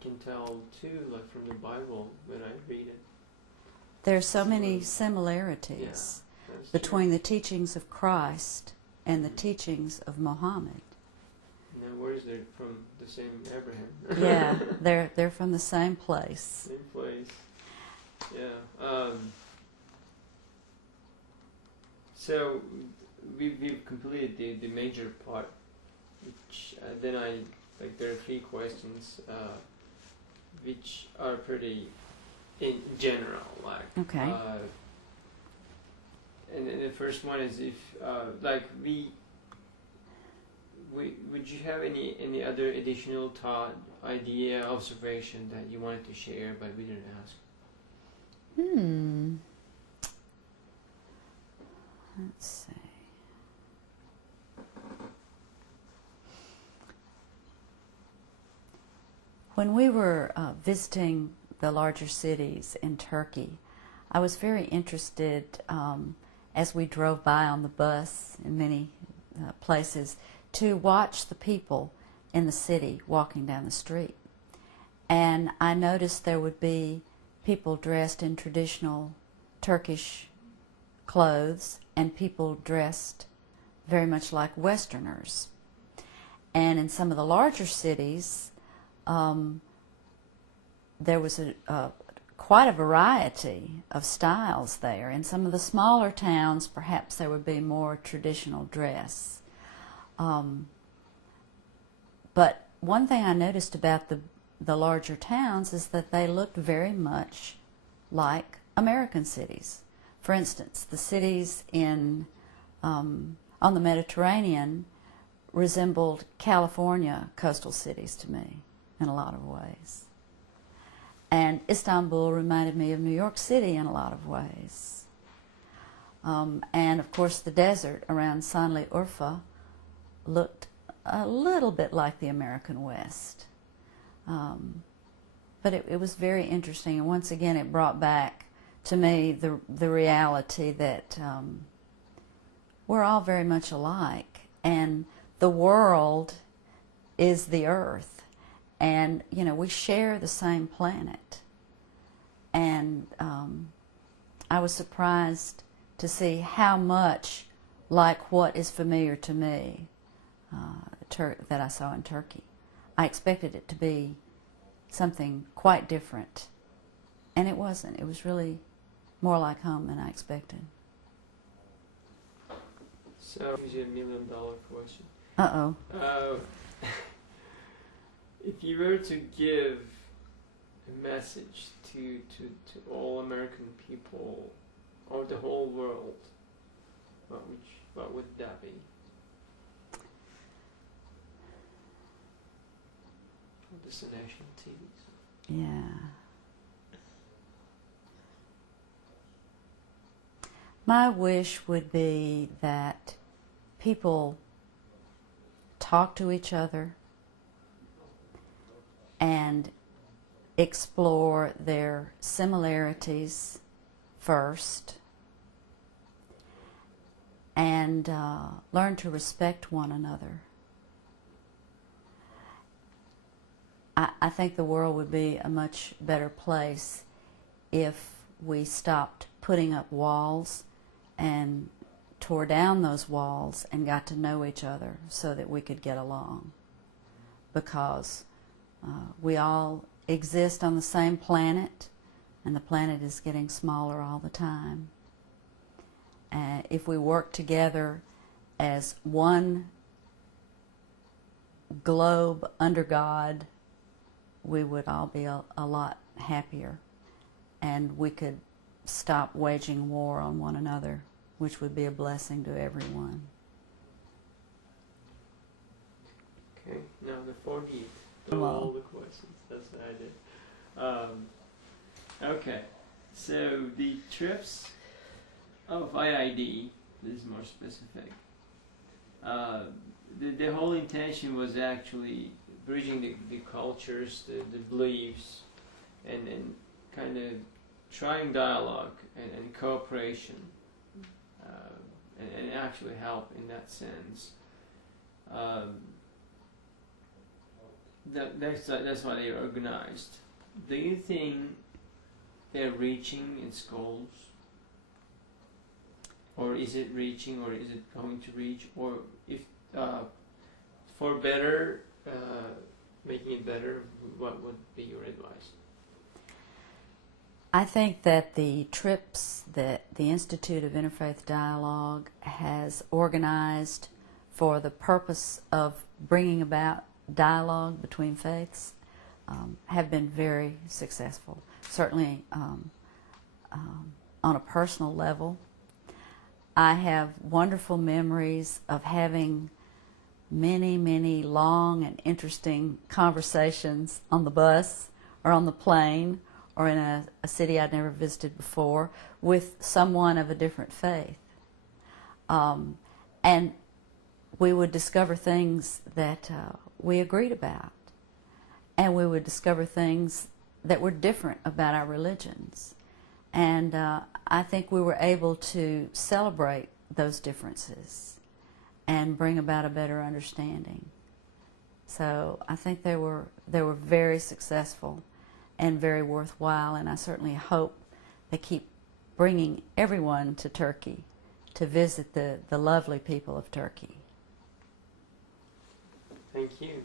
can tell too, like from the Bible when I read it. There are so many similarities between the teachings of Christ and the teachings of Muhammad. Now, where is they from? The same Abraham? Yeah, they're from the same place. Same place. Yeah. So we've completed the major part, which then there are 3 questions, which are pretty in general, like. Okay. And the first one is if would you have any other additional thought, idea, observation that you wanted to share but we didn't ask? Let's see. When we were visiting the larger cities in Turkey, I was very interested, as we drove by on the bus in many places, to watch the people in the city walking down the street. And I noticed there would be people dressed in traditional Turkish clothes and people dressed very much like Westerners. And in some of the larger cities, there was quite a variety of styles there. In some of the smaller towns, perhaps there would be more traditional dress. But one thing I noticed about the larger towns is that they looked very much like American cities. For instance, the cities on the Mediterranean resembled California coastal cities to me in a lot of ways. And Istanbul reminded me of New York City in a lot of ways. And of course the desert around Sanliurfa looked a little bit like the American West. But it was very interesting, and once again it brought back to me the reality that we're all very much alike, and the world is the earth, and we share the same planet. And I was surprised to see how much like what is familiar to me that I saw in Turkey. I expected it to be something quite different, and it wasn't. It was really more like home than I expected. So here's your $1 million question. Uh-oh. If you were to give a message to all American people or the whole world, what would that be? This is national TV. Yeah. My wish would be that people talk to each other and explore their similarities first, and learn to respect one another. I think the world would be a much better place if we stopped putting up walls and tore down those walls and got to know each other so that we could get along. Because we all exist on the same planet, and the planet is getting smaller all the time. If we work together as one globe under God, we would all be a lot happier, and we could stop waging war on one another, which would be a blessing to everyone. Okay, now the 40th. All the questions. That's what I did. Okay, so the trips of IID, this is more specific. The whole intention was actually bridging the cultures, the beliefs, and kind of trying dialogue and cooperation, and actually help in that sense. that's why they organized. Do you think they're reaching its goals? Or is it reaching, or is it going to reach? Or if for better, making it better, what would be your advice? I think that the trips that the Institute of Interfaith Dialogue has organized for the purpose of bringing about dialogue between faiths have been very successful. Certainly on a personal level, I have wonderful memories of having many, many long and interesting conversations on the bus or on the plane or in a city I'd never visited before with someone of a different faith. And we would discover things that we agreed about, and we would discover things that were different about our religions. And I think we were able to celebrate those differences and bring about a better understanding. So I think they were very successful and very worthwhile, and I certainly hope they keep bringing everyone to Turkey to visit the lovely people of Turkey. Thank you.